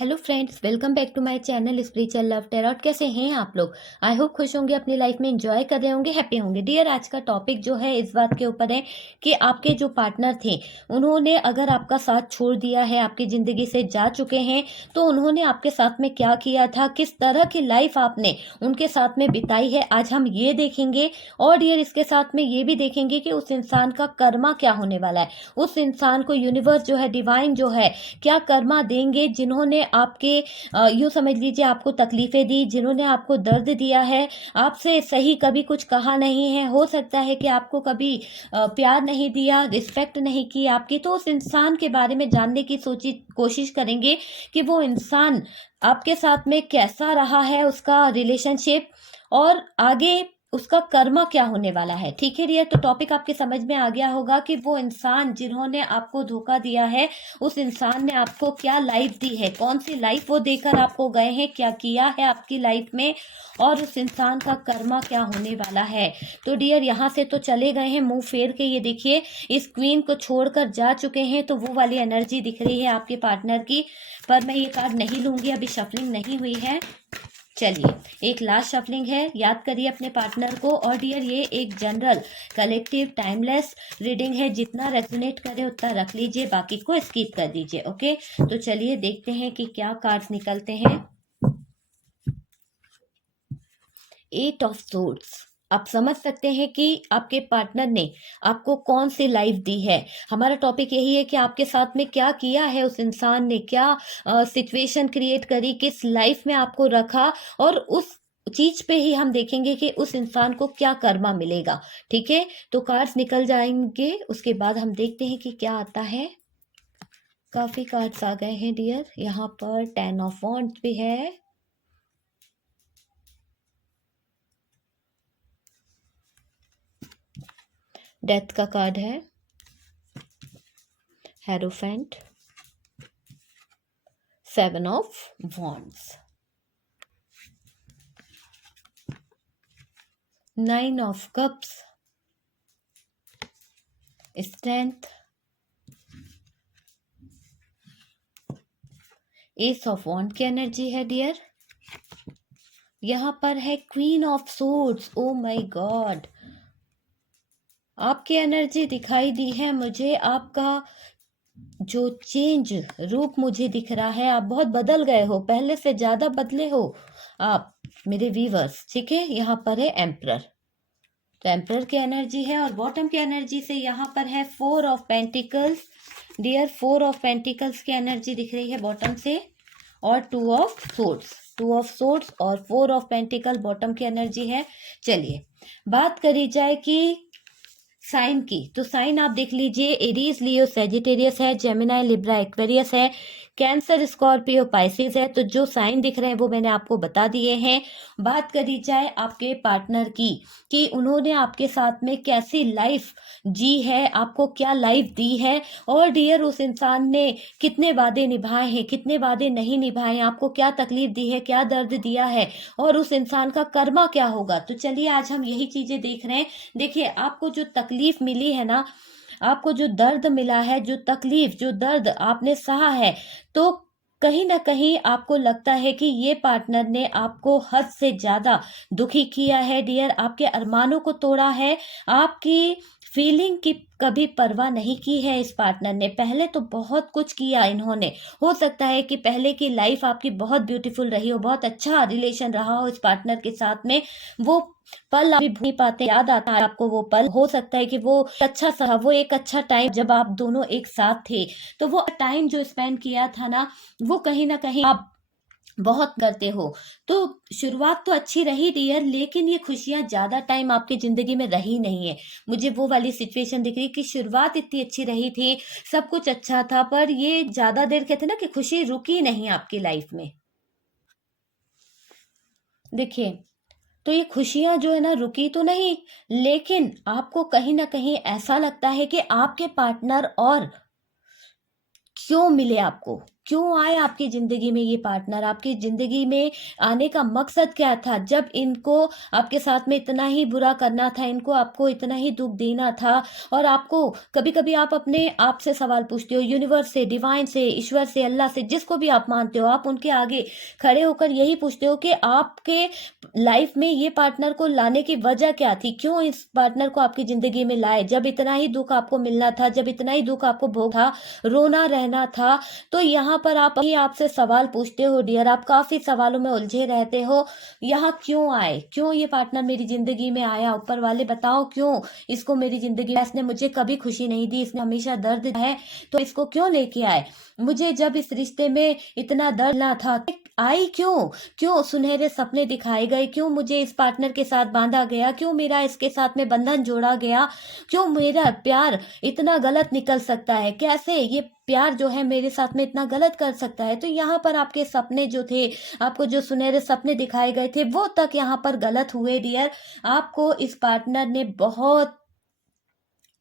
Hello friends, welcome back to my channel spiritual love tarot. कैसे हैं आप लोग? आई होप खुश होंगे, अपनी लाइफ में एंजॉय कर रहे होंगे, हैप्पी होंगे। डियर, आज का टॉपिक जो है इस बात के ऊपर है कि आपके जो पार्टनर थे उन्होंने अगर आपका साथ छोड़ दिया है, आपकी ज़िंदगी से जा चुके हैं, तो उन्होंने आपके साथ में क्या किया था, किस तरह की लाइफ आपने उनके साथ में बिताई है, आज हम ये देखेंगे। और डियर, इसके साथ में ये भी देखेंगे कि उस इंसान का कर्मा क्या होने वाला है। उस इंसान को यूनिवर्स जो है, डिवाइन जो है, क्या कर्मा देंगे जिन्होंने आपके यूँ समझ लीजिए आपको तकलीफें दी, जिन्होंने आपको दर्द दिया है, आपसे सही कभी कुछ कहा नहीं है। हो सकता है कि आपको कभी प्यार नहीं दिया, रिस्पेक्ट नहीं की आपकी। तो उस इंसान के बारे में जानने की सोची कोशिश करेंगे कि वो इंसान आपके साथ में कैसा रहा है, उसका रिलेशनशिप, और आगे उसका कर्मा क्या होने वाला है। ठीक है डियर, तो टॉपिक आपके समझ में आ गया होगा कि वो इंसान जिन्होंने आपको धोखा दिया है, उस इंसान ने आपको क्या लाइफ दी है, कौन सी लाइफ वो देकर आपको गए हैं, क्या किया है आपकी लाइफ में, और उस इंसान का कर्मा क्या होने वाला है। तो डियर, यहाँ से तो चले गए हैं मुंह फेर के। ये देखिए, इस क्वीन को छोड़कर जा चुके हैं, तो वो वाली एनर्जी दिख रही है आपके पार्टनर की। पर मैं ये कार्ड नहीं लूंगी, अभी शफलिंग नहीं हुई है। चलिए, एक लास्ट शफलिंग है, याद करिए अपने पार्टनर को। और डियर, ये एक जनरल कलेक्टिव टाइमलेस रीडिंग है, जितना रेजोनेट करे उतना रख लीजिए, बाकी को स्किप कर दीजिए। ओके, तो चलिए देखते हैं कि क्या कार्ड्स निकलते हैं। Eight of swords. आप समझ सकते हैं कि आपके पार्टनर ने आपको कौन सी लाइफ दी है। हमारा टॉपिक यही है कि आपके साथ में क्या किया है उस इंसान ने, क्या सिचुएशन क्रिएट करी, किस लाइफ में आपको रखा, और उस चीज पे ही हम देखेंगे कि उस इंसान को क्या कर्मा मिलेगा। ठीक है, तो कार्ड्स निकल जाएंगे, उसके बाद हम देखते हैं कि क्या आता है। काफी कार्ड्स आ गए हैं डियर। यहाँ पर 10 ऑफ वॉन्ड्स भी है, डेथ का कार्ड है, hierophant, 7 of wands, 9 of cups, strength, ace of wand की एनर्जी है डियर। यहाँ पर है queen of swords. Oh my god, आपकी एनर्जी दिखाई दी है मुझे। आपका जो चेंज रूप मुझे दिख रहा है, आप बहुत बदल गए हो, पहले से ज्यादा बदले हो आप मेरे व्यूवर्स। ठीक है, यहाँ पर है एम्परर, तो एम्परर की एनर्जी है। और बॉटम की एनर्जी से यहाँ पर है 4 of pentacles dear. 4 of pentacles की एनर्जी दिख रही है बॉटम से, और 2 ऑफ सोर्ड्स, 2 ऑफ सोर्ड्स और 4 ऑफ पेंटिकल बॉटम की एनर्जी है। चलिए, बात करी जाए कि साइन की, तो साइन आप देख लीजिए, एरीज, लियो, सेजिटेरियस है, जेमिनाई, लिब्रा, एक्वेरियस है, कैंसर, स्कॉर्पियो, पाइसिस है। तो जो साइन दिख रहे हैं वो मैंने आपको बता दिए हैं। बात करी जाए आपके पार्टनर की कि उन्होंने आपके साथ में कैसी लाइफ जी है, आपको क्या लाइफ दी है, और डियर उस इंसान ने कितने वादे निभाए हैं, कितने वादे नहीं निभाए हैं, आपको क्या तकलीफ दी है, क्या दर्द दिया है, और उस इंसान का कर्मा क्या होगा। तो चलिए, आज हम यही चीजें देख रहे हैं। देखिए, आपको जो तकलीफ मिली है ना, आपको जो दर्द मिला है, जो तकलीफ, जो दर्द आपने सहा है, तो कहीं ना कहीं आपको लगता है कि ये पार्टनर ने आपको हद से ज्यादा दुखी किया है डियर, आपके अरमानों को तोड़ा है, आपकी फीलिंग की कभी परवाह नहीं की है इस पार्टनर ने। पहले तो बहुत कुछ किया इन्होंने। हो सकता है कि पहले की लाइफ आपकी बहुत ब्यूटीफुल रही हो, बहुत अच्छा रिलेशन रहा हो इस पार्टनर के साथ में। वो पल आप भी भूल नहीं पाते, याद आता है आपको वो पल। हो सकता है कि वो अच्छा सा, वो एक अच्छा टाइम जब आप दोनों एक साथ थे, तो वो टाइम जो स्पेंड किया था ना, वो कहीं ना कहीं आप बहुत करते हो। तो शुरुआत तो अच्छी रही डियर, लेकिन ये खुशियां ज्यादा टाइम आपकी जिंदगी में रही नहीं है। मुझे वो वाली सिचुएशन दिख रही कि शुरुआत इतनी अच्छी रही थी, सब कुछ अच्छा था, पर ये ज्यादा देर कहते ना कि खुशी रुकी नहीं आपकी लाइफ में। देखिए, तो ये खुशियां जो है ना, रुकी तो नहीं, लेकिन आपको कहीं ना कहीं ऐसा लगता है कि आपके पार्टनर और क्यों मिले आपको, क्यों आए आपकी जिंदगी में ये पार्टनर? आपकी जिंदगी में आने का मकसद क्या था? जब इनको आपके साथ में इतना ही बुरा करना था, इनको आपको इतना ही दुख देना था, और आपको कभी कभी आप अपने आप से सवाल पूछते हो, यूनिवर्स से, डिवाइन से, ईश्वर से, अल्लाह से, जिसको भी आप मानते हो, आप उनके आगे खड़े होकर यही पूछते हो कि आपके लाइफ में ये पार्टनर को लाने की वजह क्या थी? क्यों इस पार्टनर को आपकी जिंदगी में लाए? जब इतना ही दुख आपको मिलना था, जब इतना ही दुख आपको भोग था, रोना रहना था, तो यहाँ पर आप ही आपसे सवाल पूछते हो डियर, आप काफी सवालों में उलझे रहते हो। यहाँ क्यों आए? क्यों ये पार्टनर मेरी जिंदगी में आया? ऊपर वाले बताओ क्यों इसको मेरी जिंदगी में? इसने मुझे कभी खुशी नहीं दी, इसने हमेशा दर्द दिया है, तो इसको क्यों लेके आए? मुझे जब इस रिश्ते में इतना दर्द ना था, आई क्यों? क्यों सुनहरे सपने दिखाए गए? क्यों मुझे इस पार्टनर के साथ बांधा गया? क्यों मेरा इसके साथ में बंधन जोड़ा गया? क्यों मेरा प्यार इतना गलत निकल सकता है? कैसे ये प्यार जो है मेरे साथ में इतना गलत कर सकता है? तो यहाँ पर आपके सपने जो थे, आपको जो सुनहरे सपने दिखाए गए थे, वो तक यहाँ पर गलत हुए डियर। आपको इस पार्टनर ने बहुत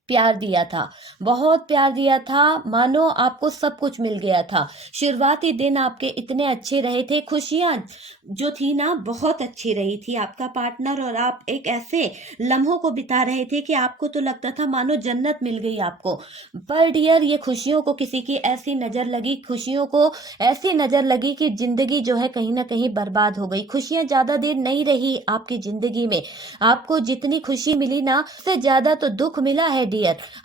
प्यार दिया था, बहुत प्यार दिया था, मानो आपको सब कुछ मिल गया था। शुरुआती दिन आपके इतने अच्छे रहे थे, खुशियां जो थी ना बहुत अच्छी रही थी। आपका पार्टनर और आप एक ऐसे लम्हों को बिता रहे थे कि आपको तो लगता था मानो जन्नत मिल गई आपको। पर डियर, ये खुशियों को किसी की ऐसी नजर लगी, खुशियों को ऐसी नजर लगी कि जिंदगी जो है कहीं ना कहीं बर्बाद हो गई। खुशियां ज्यादा देर नहीं रही आपकी जिंदगी में। आपको जितनी खुशी मिली ना, उससे ज्यादा तो दुख मिला है डियर।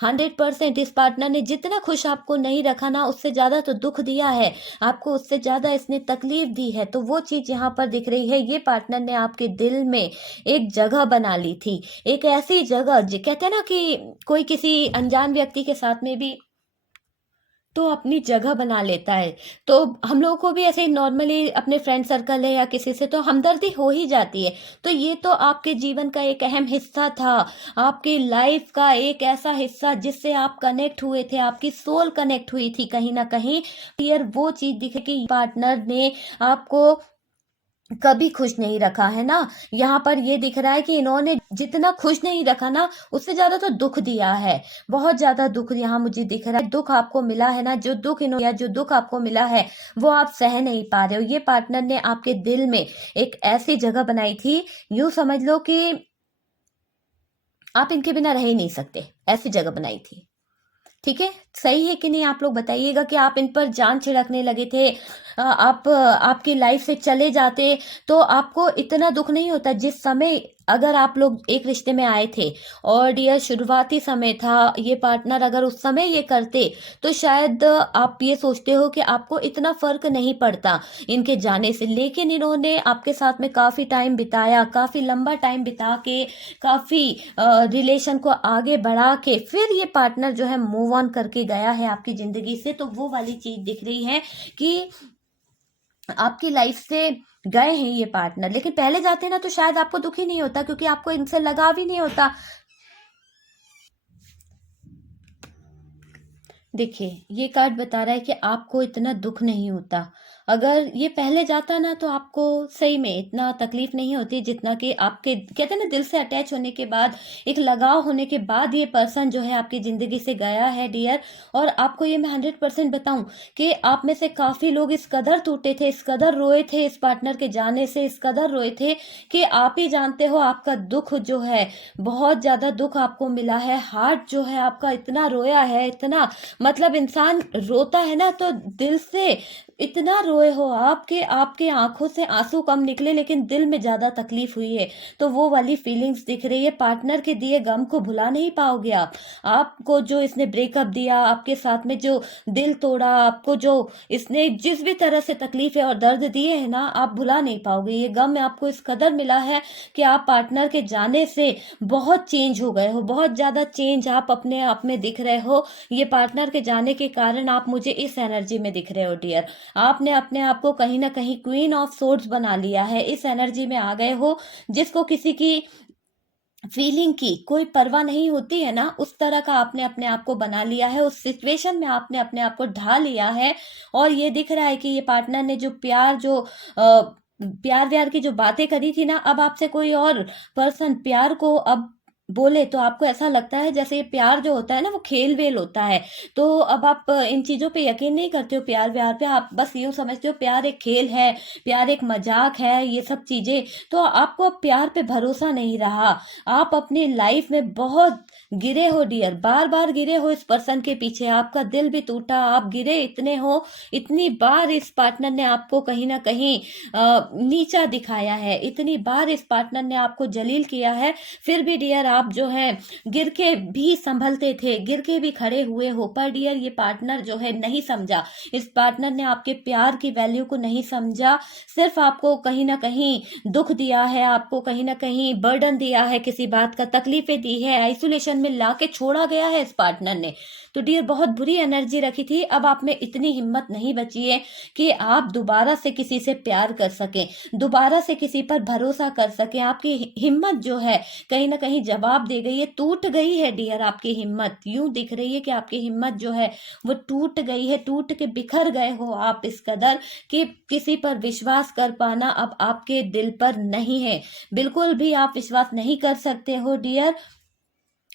100% इस पार्टनर ने जितना खुश आपको नहीं रखा ना, उससे ज्यादा तो दुख दिया है आपको, उससे ज्यादा इसने तकलीफ दी है। तो वो चीज यहाँ पर दिख रही है, ये पार्टनर ने आपके दिल में एक जगह बना ली थी, एक ऐसी जगह कहते हैं ना कि कोई किसी अनजान व्यक्ति के साथ में भी तो अपनी जगह बना लेता है। तो हम लोगों को भी ऐसे ही नॉर्मली अपने फ्रेंड सर्कल है या किसी से तो हमदर्दी हो ही जाती है। तो ये तो आपके जीवन का एक अहम हिस्सा था, आपकी लाइफ का एक ऐसा हिस्सा जिससे आप कनेक्ट हुए थे, आपकी सोल कनेक्ट हुई थी कहीं ना कहीं। यार वो चीज दिखे कि पार्टनर ने आपको कभी खुश नहीं रखा है ना। यहाँ पर ये दिख रहा है कि इन्होंने जितना खुश नहीं रखा ना, उससे ज्यादा तो दुख दिया है, बहुत ज्यादा दुख यहाँ मुझे दिख रहा है। दुख आपको मिला है ना, जो दुख इन्होंने, जो दुख आपको मिला है वो आप सह नहीं पा रहे हो। ये पार्टनर ने आपके दिल में एक ऐसी जगह बनाई थी, यूं समझ लो कि आप इनके बिना रह ही नहीं सकते, ऐसी जगह बनाई थी। ठीक है, सही है कि नहीं? आप लोग बताइएगा कि आप इन पर जान छिड़कने लगे थे, आप आपकी लाइफ से चले जाते तो आपको इतना दुख नहीं होता। जिस समय अगर आप लोग एक रिश्ते में आए थे और डियर शुरुआती समय था, ये पार्टनर अगर उस समय ये करते तो शायद आप ये सोचते हो कि आपको इतना फर्क नहीं पड़ता इनके जाने से। लेकिन इन्होंने आपके साथ में काफी टाइम बिताया, काफी लंबा टाइम बिता के, काफी रिलेशन को आगे बढ़ा के फिर ये पार्टनर जो है मूव ऑन करके गया है आपकी जिंदगी से। तो वो वाली चीज दिख रही है कि आपकी लाइफ से गए हैं ये पार्टनर। लेकिन पहले जाते ना तो शायद आपको दुख ही नहीं होता, क्योंकि आपको इनसे लगाव ही नहीं होता। देखिए, ये कार्ड बता रहा है कि आपको इतना दुख नहीं होता। अगर ये पहले जाता ना तो आपको सही में इतना तकलीफ नहीं होती जितना कि आपके कहते हैं ना, दिल से अटैच होने के बाद, एक लगाव होने के बाद ये पर्सन जो है आपकी जिंदगी से गया है डियर। और आपको ये मैं 100% बताऊं कि आप में से काफी लोग इस कदर टूटे थे, इस कदर रोए थे इस पार्टनर के जाने से, इस कदर रोए थे कि आप ही जानते हो आपका दुख जो है, बहुत ज्यादा दुख आपको मिला है। हार्ट जो है आपका इतना रोया है, इतना मतलब इंसान रोता है ना तो दिल से इतना रोए हो आपके आपके आंखों से आंसू कम निकले, लेकिन दिल में ज्यादा तकलीफ हुई है। तो वो वाली फीलिंग्स दिख रही है। पार्टनर के दिए गम को भुला नहीं पाओगे आप। आपको जो इसने ब्रेकअप दिया, आपके साथ में जो दिल तोड़ा, आपको जो इसने जिस भी तरह से तकलीफ है और दर्द दिए है ना, आप भुला नहीं पाओगे। ये गम आपको इस कदर मिला है कि आप पार्टनर के जाने से बहुत चेंज हो गए हो, बहुत ज्यादा चेंज आप अपने आप में दिख रहे हो। ये पार्टनर के जाने के कारण आप मुझे इस एनर्जी में दिख रहे हो डियर। आपने अपने आप को कहीं ना कहीं क्वीन ऑफ सोर्ड्स बना लिया है, इस एनर्जी में आ गए हो जिसको किसी की फीलिंग की कोई परवाह नहीं होती है ना, उस तरह का आपने अपने आप को बना लिया है। उस सिचुएशन में आपने अपने आप को ढा लिया है। और ये दिख रहा है कि ये पार्टनर ने जो प्यार, जो प्यार व्यार की जो बातें करी थी ना, अब आपसे कोई और पर्सन प्यार को अब बोले तो आपको ऐसा लगता है जैसे ये प्यार जो होता है ना वो खेल वेल होता है। तो अब आप इन चीज़ों पे यकीन नहीं करते हो, प्यार व्यार पे, आप बस यूँ समझते हो प्यार एक खेल है, प्यार एक मजाक है, ये सब चीज़ें। तो आपको अब प्यार पे भरोसा नहीं रहा। आप अपनी लाइफ में बहुत गिरे हो डियर, बार बार गिरे हो इस पर्सन के पीछे, आपका दिल भी टूटा, आप गिरे इतने हो, इतनी बार इस पार्टनर ने आपको कहीं ना कहीं नीचा दिखाया है, इतनी बार इस पार्टनर ने आपको जलील किया है, फिर भी डियर आप जो है गिर के भी संभलते थे, गिर के भी खड़े हुए हो। पर डियर ये पार्टनर जो है नहीं समझा, इस पार्टनर ने आपके प्यार की वैल्यू को नहीं समझा, सिर्फ आपको कहीं ना कहीं दुख दिया है, आपको कहीं ना कहीं बर्डन दिया है, किसी बात का तकलीफें दी है, आइसोलेशन में लाके छोड़ा गया है इस पार्टनर ने। तो डियर बहुत बुरी एनर्जी रखी थी। अब आप में इतनी हिम्मत नहीं बची है कि आप दोबारा से किसी से प्यार कर सकें, दोबारा से किसी पर भरोसा कर सकें। आपकी हिम्मत जो है कहीं ना कहीं जवाब दे गई है, टूट गई है डियर आपकी हिम्मत। यूं दिख रही है कि आपकी हिम्मत जो है वो टूट गई है, टूट के बिखर गए हो आप इस कदर कि किसी पर विश्वास कर पाना अब आपके दिल पर नहीं है, बिल्कुल भी आप विश्वास नहीं कर सकते हो डियर।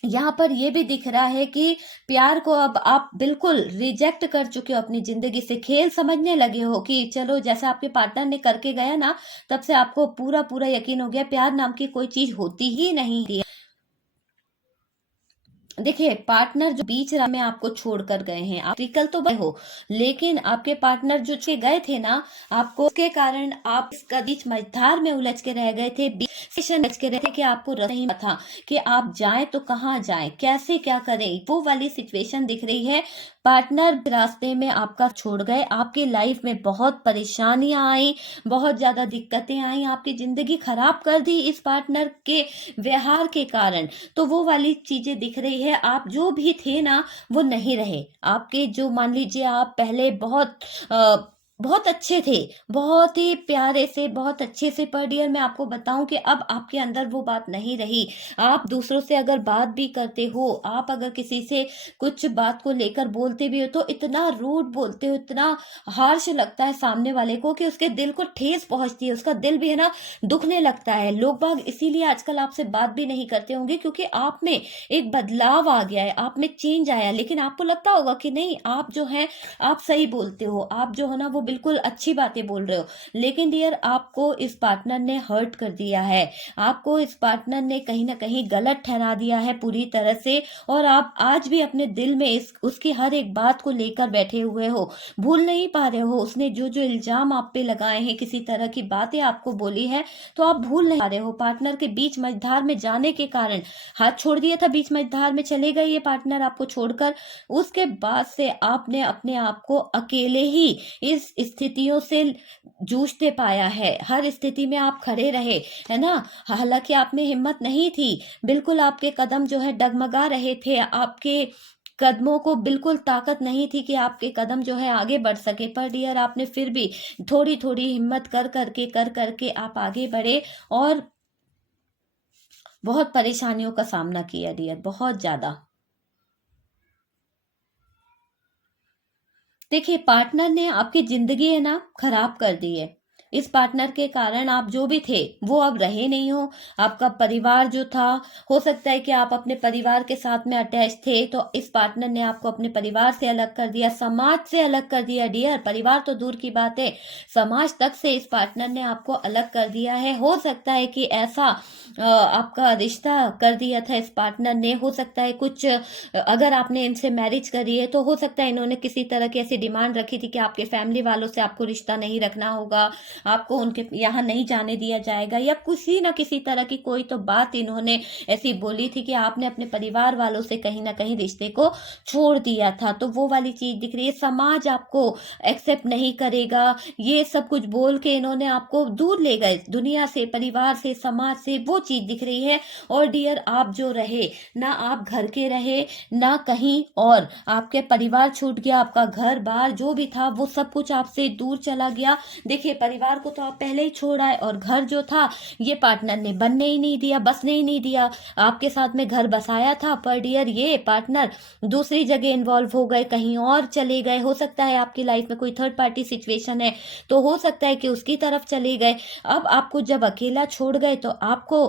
यहाँ पर ये भी दिख रहा है कि प्यार को अब आप बिल्कुल रिजेक्ट कर चुके हो, अपनी जिंदगी से खेल समझने लगे हो कि चलो जैसे आपके पार्टनर ने करके गया ना, तब से आपको पूरा पूरा यकीन हो गया प्यार नाम की कोई चीज होती ही नहीं है। देखिए पार्टनर जो बीच राह में आपको छोड़कर गए हैं, आप विकल तो गए हो, लेकिन आपके पार्टनर जो छे गए थे ना आपको, उसके कारण आप इसका बीच मझधार में उलझ के रह गए थे, उलझ के रहे थे कि आपको नहीं था कि आप जाएं तो कहाँ जाएं, कैसे क्या करें, वो वाली सिचुएशन दिख रही है। पार्टनर रास्ते में आपका छोड़ गए, आपकी लाइफ में बहुत परेशानियां आई, बहुत ज्यादा दिक्कतें आई, आपकी जिंदगी खराब कर दी इस पार्टनर के व्यवहार के कारण। तो वो वाली चीजें दिख रही है, आप जो भी थे ना वो नहीं रहे, आपके जो मान लीजिए आप पहले बहुत अच्छे थे, बहुत ही प्यारे से, बहुत अच्छे से, पर डियर मैं आपको बताऊं कि अब आपके अंदर वो बात नहीं रही। आप दूसरों से अगर बात भी करते हो, आप अगर किसी से कुछ बात को लेकर बोलते भी हो तो इतना रूड बोलते हो, इतना हार्श लगता है सामने वाले को कि उसके दिल को ठेस पहुंचती है, उसका दिल भी है ना दुखने लगता है। लोग बाग इसीलिए आजकल आपसे बात भी नहीं करते होंगे क्योंकि आप में एक बदलाव आ गया है, आप में चेंज आया। लेकिन आपको लगता होगा कि नहीं आप जो है आप सही बोलते हो, आप जो है ना वो बिल्कुल अच्छी बातें बोल रहे हो, लेकिन डियर आपको इस पार्टनर ने हर्ट कर दिया है, आपको इस पार्टनर ने कहीं ना कहीं गलत ठहरा दिया है पूरी तरह से। और आप आज भी अपने दिल में उसकी हर एक बात को लेकर बैठे हुए हो, भूल नहीं पा रहे हो। उसने जो जो इल्जाम आप पे लगाए हैं, किसी तरह की बातें आपको बोली है, तो आप भूल नहीं पा रहे हो। पार्टनर के बीच मझधार में जाने के कारण हाथ छोड़ दिया था, बीच मझधार में चले गए ये पार्टनर आपको छोड़कर, उसके बाद से आपने अपने आप को अकेले ही इस स्थितियों से जूझते पाया है। हर स्थिति में आप खड़े रहे, है ना, हालांकि आप में हिम्मत नहीं थी, बिल्कुल आपके कदम जो है डगमगा रहे थे, आपके कदमों को बिल्कुल ताकत नहीं थी कि आपके कदम जो है आगे बढ़ सके। पर डियर आपने फिर भी थोड़ी थोड़ी हिम्मत कर करके आप आगे बढ़े और बहुत परेशानियों का सामना किया डियर, बहुत ज्यादा। देखिए पार्टनर ने आपकी जिंदगी है ना खराब कर दी है, इस पार्टनर के कारण आप जो भी थे वो अब रहे नहीं हो। आपका परिवार जो था, हो सकता है कि आप अपने परिवार के साथ में अटैच थे, तो इस पार्टनर ने आपको अपने परिवार से अलग कर दिया, समाज से अलग कर दिया डियर, परिवार तो दूर की बात है, समाज तक से इस पार्टनर ने आपको अलग कर दिया है। हो सकता है कि ऐसा आपका रिश्ता कर दिया था इस पार्टनर ने, हो सकता है कुछ अगर आपने इनसे मैरिज करी है तो हो सकता है इन्होंने किसी तरह की ऐसी डिमांड रखी थी कि आपके फैमिली वालों से आपको रिश्ता नहीं रखना होगा, आपको उनके यहाँ नहीं जाने दिया जाएगा, या किसी ना किसी तरह की कोई तो बात इन्होंने ऐसी बोली थी कि आपने अपने परिवार वालों से कहीं ना कहीं रिश्ते को छोड़ दिया था। तो वो वाली चीज दिख रही है, समाज आपको एक्सेप्ट नहीं करेगा, ये सब कुछ बोल के इन्होंने आपको दूर ले गए दुनिया से, परिवार से, समाज से, वो चीज दिख रही है। और डियर आप जो रहे ना, आप घर के रहे ना कहीं और, आपके परिवार छूट गया, आपका घर बार जो भी था वो सब कुछ आपसे दूर चला गया। देखिए परिवार को तो आप पहले ही छोड़ आए, और घर जो था ये पार्टनर ने बनने ही नहीं दिया, बसने ही नहीं दिया, आपके साथ में घर बसाया था, पर डियर ये पार्टनर दूसरी जगह इन्वॉल्व हो गए, कहीं और चले गए। हो सकता है आपकी लाइफ में कोई थर्ड पार्टी सिचुएशन है, तो हो सकता है कि उसकी तरफ चले गए। अब आपको जब अकेला छोड़ गए तो आपको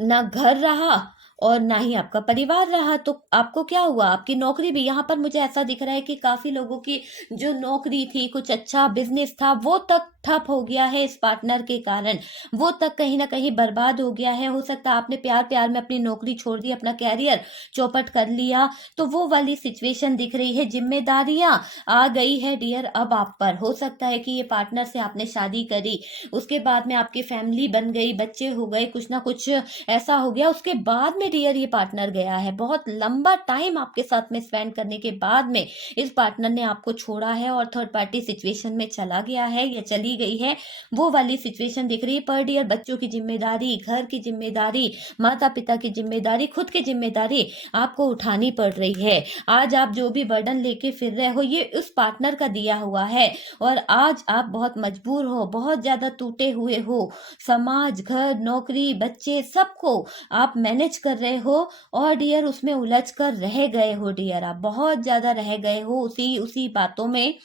ना घर रहा और ना ही आपका परिवार रहा, तो आपको क्या हुआ? आपकी नौकरी भी, यहाँ पर मुझे ऐसा दिख रहा है कि काफ़ी लोगों की जो नौकरी थी, कुछ अच्छा बिज़नेस था, वो तक ठप हो गया है इस पार्टनर के कारण। वो तक कहीं न कहीं बर्बाद हो गया है। हो सकता है आपने प्यार-प्यार में अपनी नौकरी छोड़ दी, अपना करियर चौपट कर लिया, तो वो वाली सिचुएशन दिख रही है। ज़िम्मेदारियाँ आ गई है डियर अब आप पर। हो सकता है कि ये पार्टनर से आपने शादी करी, उसके बाद में आपकी फैमिली बन गई, बच्चे हो गए, कुछ ना कुछ ऐसा हो गया, उसके बाद में डियर ये पार्टनर गया है। बहुत लंबा टाइम आपके साथ में स्पेंड करने के बाद में इस पार्टनर ने आपको छोड़ा है और थर्ड पार्टी सिचुएशन में चला गया है या चली गई है, वो वाली सिचुएशन दिख रही है। पर डियर बच्चों की जिम्मेदारी, घर की जिम्मेदारी, माता पिता की जिम्मेदारी, खुद की जिम्मेदारी आपको उठानी पड़ रही है। आज आप जो भी बर्डन लेके फिर रहे हो, ये उस पार्टनर का दिया हुआ है और आज आप बहुत मजबूर हो, बहुत ज्यादा टूटे हुए हो। समाज, घर, नौकरी, बच्चे, सबको आप मैनेज कर रहे हो और डियर उसमें उलझ कर रह गए हो डियर, आप बहुत ज्यादा रह गए हो उसी उसी बातों में।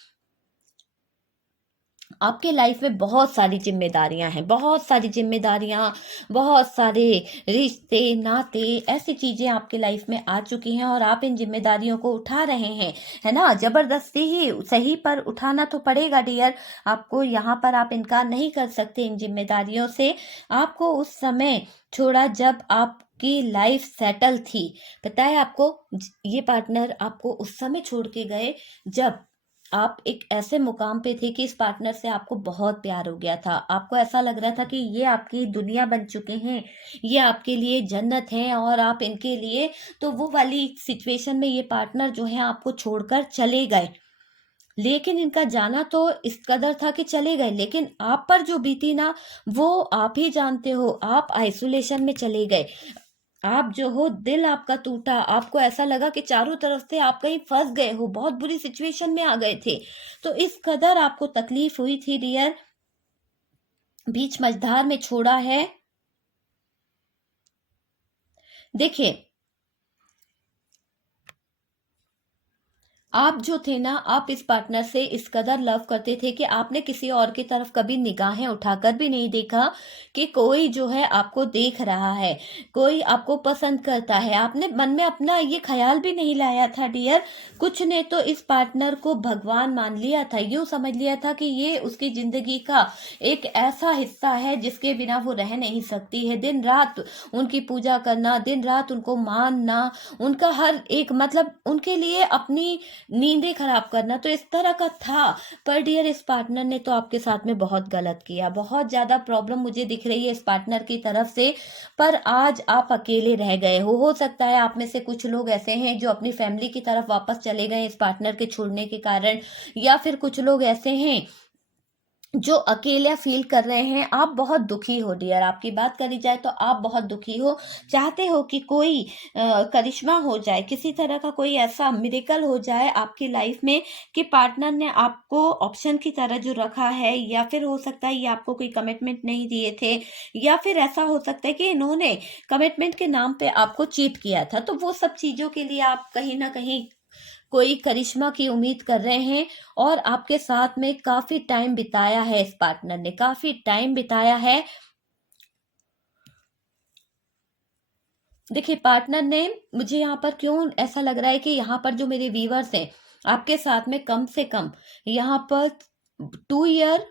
आपके लाइफ में बहुत सारी जिम्मेदारियां हैं, बहुत सारी जिम्मेदारियां, बहुत सारे रिश्ते, नाते, ऐसी चीजें आपके लाइफ में आ चुकी हैं और आप इन जिम्मेदारियों को उठा रहे हैं, है ना? जबरदस्ती ही सही, पर उठाना तो पड़ेगा डियर आपको। यहाँ पर आप इनकार नहीं कर सकते इन जिम्मेदारियों से। आपको उस समय छोड़ा जब आपकी लाइफ सेटल थी। पता है आपको, ये पार्टनर आपको उस समय छोड़ के गए जब आप एक ऐसे मुकाम पे थे कि इस पार्टनर से आपको बहुत प्यार हो गया था। आपको ऐसा लग रहा था कि ये आपकी दुनिया बन चुके हैं, ये आपके लिए जन्नत है और आप इनके लिए, तो वो वाली सिचुएशन में ये पार्टनर जो है आपको छोड़कर चले गए। लेकिन इनका जाना तो इस कदर था कि चले गए, लेकिन आप पर जो बीती ना, वो आप ही जानते हो। आप आइसोलेशन में चले गए, आप जो हो, दिल आपका टूटा, आपको ऐसा लगा कि चारों तरफ से आप कहीं फंस गए हो, बहुत बुरी सिचुएशन में आ गए थे। तो इस कदर आपको तकलीफ हुई थी डियर, बीच मझधार में छोड़ा है। देखिए, आप जो थे ना, आप इस पार्टनर से इस कदर लव करते थे कि आपने किसी और की तरफ कभी निगाहें उठाकर भी नहीं देखा कि कोई जो है आपको देख रहा है, कोई आपको पसंद करता है। आपने मन में अपना ये ख्याल भी नहीं लाया था डियर। कुछ ने तो इस पार्टनर को भगवान मान लिया था, यूं समझ लिया था कि ये उसकी जिंदगी का एक ऐसा हिस्सा है जिसके बिना वो रह नहीं सकती है। दिन रात उनकी पूजा करना, दिन रात उनको मानना, उनका हर एक, मतलब उनके लिए अपनी नींदें खराब करना, तो इस तरह का था। पर डियर इस पार्टनर ने तो आपके साथ में बहुत गलत किया, बहुत ज्यादा प्रॉब्लम मुझे दिख रही है इस पार्टनर की तरफ से। पर आज आप अकेले रह गए हो सकता है आप में से कुछ लोग ऐसे हैं जो अपनी फैमिली की तरफ वापस चले गए इस पार्टनर के छोड़ने के कारण, या फिर कुछ लोग ऐसे हैं जो अकेला फील कर रहे हैं। आप बहुत दुखी हो डियर, आपकी बात करी जाए तो आप बहुत दुखी हो, चाहते हो कि कोई करिश्मा हो जाए, किसी तरह का कोई ऐसा मिरेकल हो जाए आपकी लाइफ में कि पार्टनर ने आपको ऑप्शन की तरह जो रखा है, या फिर हो सकता है ये आपको कोई कमिटमेंट नहीं दिए थे, या फिर ऐसा हो सकता है कि इन्होंने कमिटमेंट के नाम पे आपको चीट किया था। तो वो सब चीजों के लिए आप कहीं ना कहीं कोई करिश्मा की उम्मीद कर रहे हैं और आपके साथ में काफी टाइम बिताया है इस पार्टनर ने, काफी टाइम बिताया है। देखिए, पार्टनर ने, मुझे यहाँ पर क्यों ऐसा लग रहा है कि यहाँ पर जो मेरे व्यूवर्स हैं, आपके साथ में कम से कम यहाँ पर 2 ईयर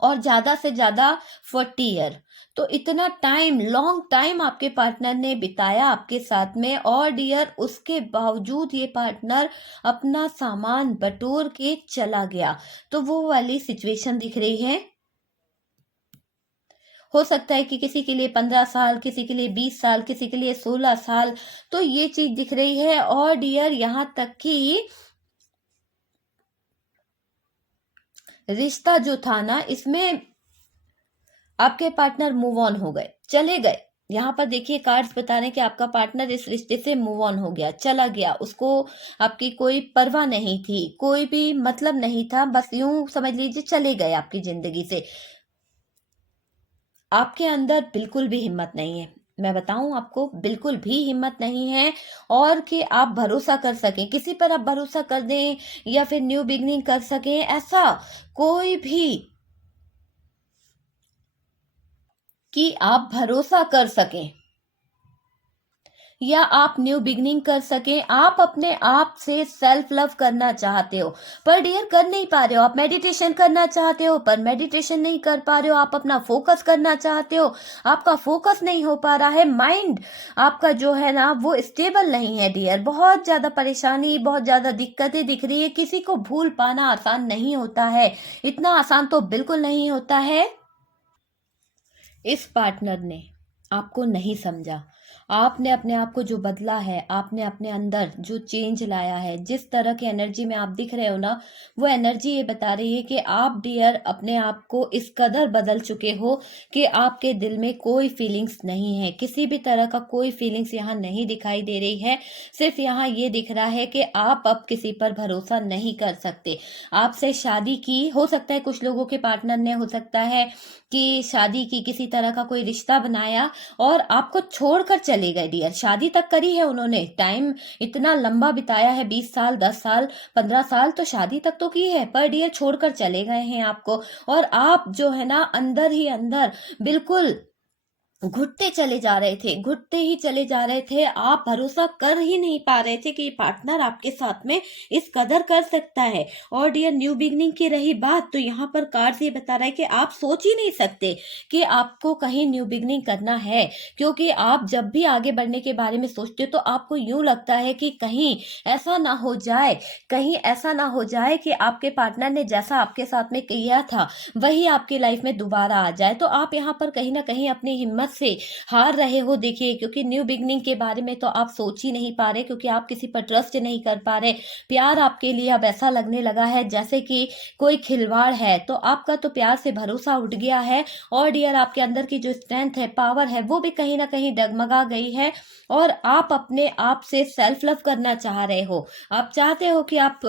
और ज्यादा से ज्यादा 40 ईयर, तो इतना टाइम, लॉन्ग टाइम आपके पार्टनर ने बिताया आपके साथ में। और डियर उसके बावजूद ये पार्टनर अपना सामान बटोर के चला गया, तो वो वाली सिचुएशन दिख रही है। हो सकता है कि किसी के लिए 15 साल, किसी के लिए 20 साल, किसी के लिए 16 साल, तो ये चीज दिख रही है। और डियर यहाँ तक कि रिश्ता जो था ना, इसमें आपके पार्टनर मूव ऑन हो गए, चले गए। यहाँ पर देखिए कार्ड्स बता रहे हैं कि आपका पार्टनर इस रिश्ते से मूव ऑन हो गया, चला गया, उसको आपकी कोई परवाह नहीं थी, कोई भी मतलब नहीं था, बस यूं समझ लीजिए चले गए आपकी जिंदगी से। आपके अंदर बिल्कुल भी हिम्मत नहीं है, मैं बताऊं आपको, बिल्कुल भी हिम्मत नहीं है और कि आप भरोसा कर सकें, किसी पर आप भरोसा कर दें या फिर न्यू बिगनिंग कर सकें, ऐसा कोई भी कि आप भरोसा कर सकें या आप न्यू बिगनिंग कर सकें। आप अपने आप से सेल्फ लव करना चाहते हो पर डियर कर नहीं पा रहे हो। आप मेडिटेशन करना चाहते हो पर मेडिटेशन नहीं कर पा रहे हो। आप अपना फोकस करना चाहते हो, आपका फोकस नहीं हो पा रहा है। माइंड आपका जो है ना वो स्टेबल नहीं है डियर। बहुत ज्यादा परेशानी, बहुत ज्यादा दिक्कतें दिख रही है। किसी को भूल पाना आसान नहीं होता है, इतना आसान तो बिल्कुल नहीं होता है। इस पार्टनर ने आपको नहीं समझा। आपने अपने आप को जो बदला है, आपने अपने अंदर जो चेंज लाया है, जिस तरह की एनर्जी में आप दिख रहे हो ना, वो एनर्जी ये बता रही है कि आप डियर अपने आप को इस कदर बदल चुके हो कि आपके दिल में कोई फीलिंग्स नहीं है। किसी भी तरह का कोई फीलिंग्स यहाँ नहीं दिखाई दे रही है। सिर्फ यहाँ ये दिख रहा है कि आप अब किसी पर भरोसा नहीं कर सकते। आपसे शादी की, हो सकता है कुछ लोगों के पार्टनर ने, हो सकता है कि शादी की, किसी तरह का कोई रिश्ता बनाया और आपको छोड़कर चले गए डियर। शादी तक करी है उन्होंने, टाइम इतना लंबा बिताया है, 20 साल, 10 साल, 15 साल, तो शादी तक तो की है, पर डियर छोड़कर चले गए हैं आपको। और आप जो है ना अंदर ही अंदर बिल्कुल घुटते चले जा रहे थे, घुटते ही चले जा रहे थे। आप भरोसा कर ही नहीं पा रहे थे कि ये पार्टनर आपके साथ में इस कदर कर सकता है। और डियर न्यू बिगनिंग की रही बात, तो यहाँ पर कार्ड्स ये बता रहा है कि आप सोच ही नहीं सकते कि आपको कहीं न्यू बिगनिंग करना है, क्योंकि आप जब भी आगे बढ़ने के बारे में सोचते हो तो आपको यूं लगता है कि कहीं ऐसा ना हो जाए, कहीं ऐसा ना हो जाए कि आपके पार्टनर ने जैसा आपके साथ में किया था वही आपकी लाइफ में दोबारा आ जाए। तो आप यहाँ पर कहीं ना कहीं अपनी हिम्मत से हार रहे हो देखिए, क्योंकि न्यू बिगनिंग के बारे में तो आप सोच ही नहीं पा रहे, क्योंकि आप किसी पर ट्रस्ट नहीं कर पा रहे। प्यार आपके लिए अब ऐसा लगने लगा है जैसे कि कोई खिलवाड़ है। तो आपका तो प्यार से भरोसा उठ गया है और डियर आपके अंदर की जो स्ट्रेंथ है, पावर है, वो भी कहीं ना कहीं डगमगा गई है। और आप अपने आप से सेल्फ लव करना चाह रहे हो। आप चाहते हो कि आप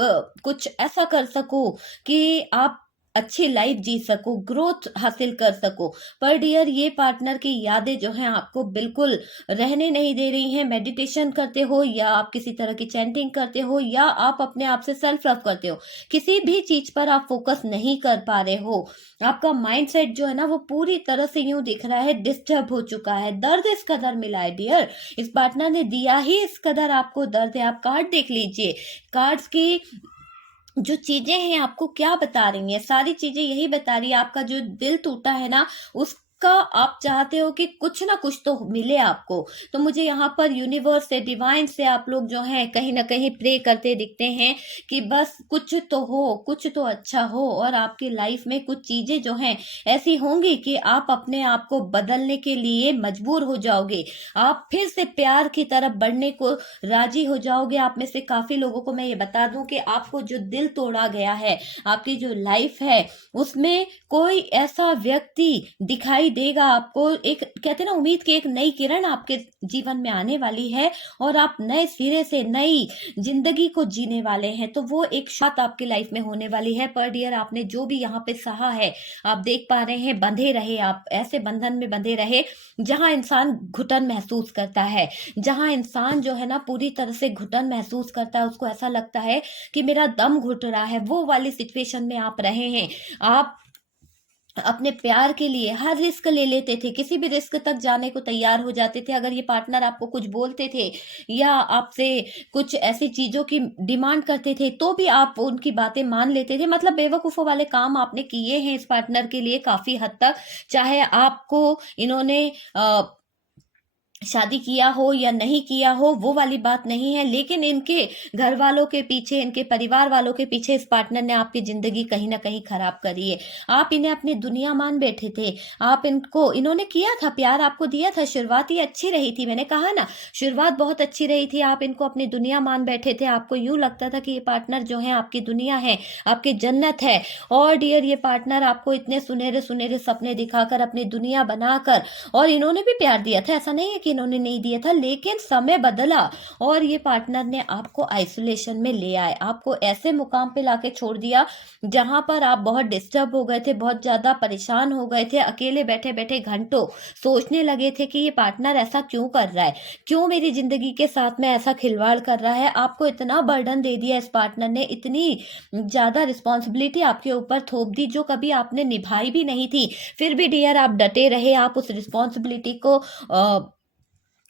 कुछ ऐसा कर सको कि आप अच्छी लाइफ जी सको, ग्रोथ हासिल कर सको। पर डियर ये पार्टनर की यादें जो हैं आपको बिल्कुल रहने नहीं दे रही हैं। मेडिटेशन करते हो या आप किसी तरह की चैंटिंग करते हो या आप अपने आप से सेल्फ लव करते हो, किसी भी चीज पर आप फोकस नहीं कर पा रहे हो। आपका माइंडसेट जो है ना वो पूरी तरह से यूं दिख रहा है डिस्टर्ब हो चुका है। दर्द इस कदर मिला है डियर, इस पार्टनर ने दिया ही इस कदर आपको दर्द है। आप कार्ड देख लीजिए, कार्ड्स की जो चीजें हैं आपको क्या बता रही हैं, सारी चीजें यही बता रही है। आपका जो दिल टूटा है ना, उसका आप चाहते हो कि कुछ ना कुछ तो मिले आपको। तो मुझे यहाँ पर यूनिवर्स से, डिवाइन से आप लोग जो हैं कहीं ना कहीं प्रे करते दिखते हैं कि बस कुछ तो हो, कुछ तो अच्छा हो और आपकी लाइफ में कुछ चीजें जो हैं ऐसी होंगी कि आप अपने आप को बदलने के लिए मजबूर हो जाओगे। आप फिर से प्यार की तरफ बढ़ने को राजी हो जाओगे। आप में से काफी लोगों को मैं ये बता दूं कि आपको जो दिल तोड़ा गया है, आपकी जो लाइफ है उसमें कोई ऐसा व्यक्ति दिखाई देगा आपको। एक कहते हैं ना, उम्मीद की एक नई किरण आपके जीवन में आने वाली है और आप नए सिरे से नई जिंदगी को जीने वाले हैं। तो वो एक बात आपकी लाइफ में होने वाली है। पर डियर आपने जो भी यहाँ पे सहा है, आप देख पा रहे हैं, बंधे रहे, आप ऐसे बंधन में बंधे रहे जहां इंसान घुटन महसूस करता है, जहां इंसान जो है ना पूरी तरह से घुटन महसूस करता है। उसको ऐसा लगता है कि मेरा दम घुट रहा है, वो वाली सिचुएशन में आप रहे हैं। आप अपने प्यार के लिए हर रिस्क ले लेते थे, किसी भी रिस्क तक जाने को तैयार हो जाते थे। अगर ये पार्टनर आपको कुछ बोलते थे या आपसे कुछ ऐसी चीजों की डिमांड करते थे तो भी आप उनकी बातें मान लेते थे। मतलब बेवकूफों वाले काम आपने किए हैं इस पार्टनर के लिए काफी हद तक। चाहे आपको इन्होंने शादी किया हो या नहीं किया हो वो वाली बात नहीं है, लेकिन इनके घर वालों के पीछे, इनके परिवार वालों के पीछे इस पार्टनर ने आपकी जिंदगी कहीं ना कहीं खराब करी है। आप इन्हें अपनी दुनिया मान बैठे थे, आप इनको, इन्होंने किया था प्यार, आपको दिया था, शुरुआत ही अच्छी रही थी, मैंने कहा ना शुरुआत बहुत अच्छी रही थी। आप इनको अपनी दुनिया मान बैठे थे, आपको यूं लगता था कि ये पार्टनर जो है आपकी दुनिया है, आपकी जन्नत है। और डियर ये पार्टनर आपको इतने सुनहरे सुनहरे सपने दिखाकर अपनी दुनिया बनाकर, और इन्होंने भी प्यार दिया था, ऐसा नहीं है कि कि इन्होंने नहीं दिया था, लेकिन समय बदला और ये पार्टनर ने आपको आइसोलेशन में ले आए, आपको ऐसे मुकाम पे लाके छोड़ दिया जहां पर आप बहुत डिस्टर्ब हो गए थे, बहुत ज्यादा परेशान हो गए थे, अकेले बैठे बैठे घंटों सोचने लगे थे कि ये पार्टनर ऐसा क्यों कर रहा है, क्यों मेरी जिंदगी के साथ में ऐसा खिलवाड़ कर रहा है। आपको इतना बर्डन दे दिया इस पार्टनर ने, इतनी ज्यादा रिस्पॉन्सिबिलिटी आपके ऊपर थोप दी जो कभी आपने निभाई भी नहीं थी, फिर भी डियर आप डटे रहे, आप उस रिस्पॉन्सिबिलिटी को